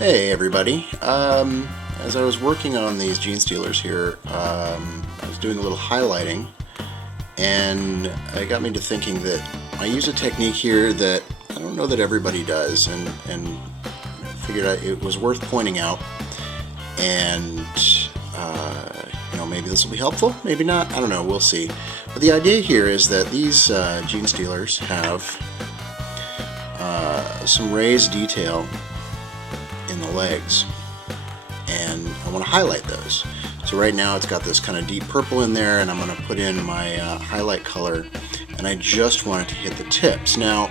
Hey everybody, as I was working on these genestealers here, I was doing a little highlighting, and it got me to thinking that I use a technique here that I don't know that everybody does, and I figured it was worth pointing out, and maybe this will be helpful, maybe not, I don't know, we'll see. But the idea here is that these genestealers have some raised detail in the legs, and I want to highlight those. So right now it's got this kind of deep purple in there, and I'm going to put in my highlight color, and I just want it to hit the tips. Now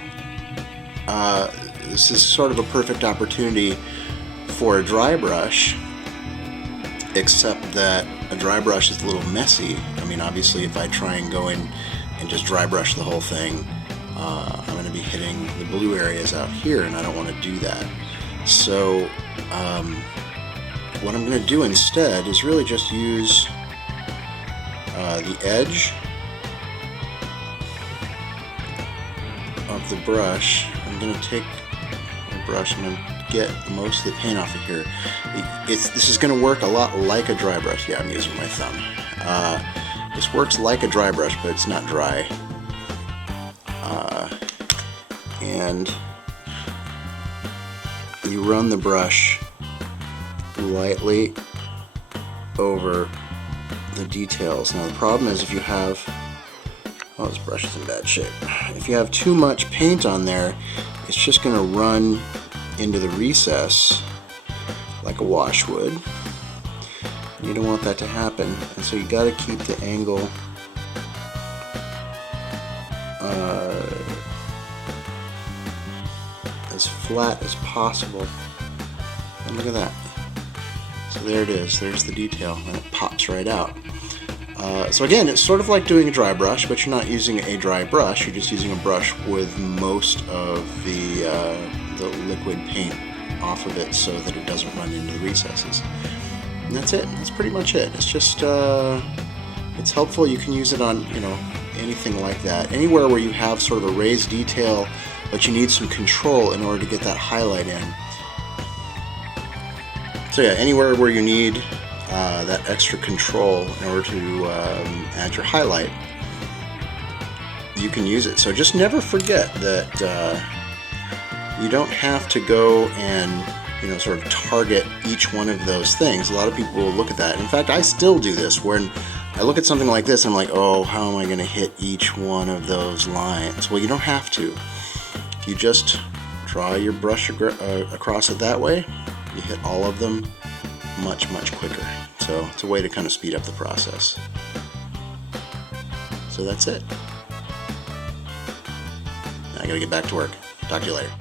this is sort of a perfect opportunity for a dry brush, except that a dry brush is a little messy. I mean, obviously if I try and go in and just dry brush the whole thing, I'm going to be hitting the blue areas out here, and I don't want to do that. So what I'm going to do instead is really just use the edge of the brush. I'm going to take my brush, I'm going to get most of the paint off of here. This is going to work a lot like a dry brush. Yeah, I'm using my thumb. This works like a dry brush, but it's not dry. And you run the brush lightly over the details. Now the problem is if you have, oh, this brush is in bad shape. If you have too much paint on there, it's just going to run into the recess like a wash would. You don't want that to happen, and so you got to keep the angle as flat as possible. And look at that. So there it is. There's the detail, and it pops right out. So again, it's sort of like doing a dry brush, but you're not using a dry brush. You're just using a brush with most of the liquid paint off of it, so that it doesn't run into the recesses. And that's it. That's pretty much it. It's just it's helpful. You can use it on anything like that. Anywhere where you have sort of a raised detail, but you need some control in order to get that highlight in. So yeah, anywhere where you need that extra control in order to add your highlight, you can use it. So just never forget that you don't have to go and sort of target each one of those things. A lot of people will look at that. In fact, I still do this. When I look at something like this, I'm like, oh, how am I going to hit each one of those lines? Well, you don't have to. If you just draw your brush across it that way, you hit all of them much quicker. So it's a way to kind of speed up the process. So that's it. Now I gotta get back to work. Talk to you later.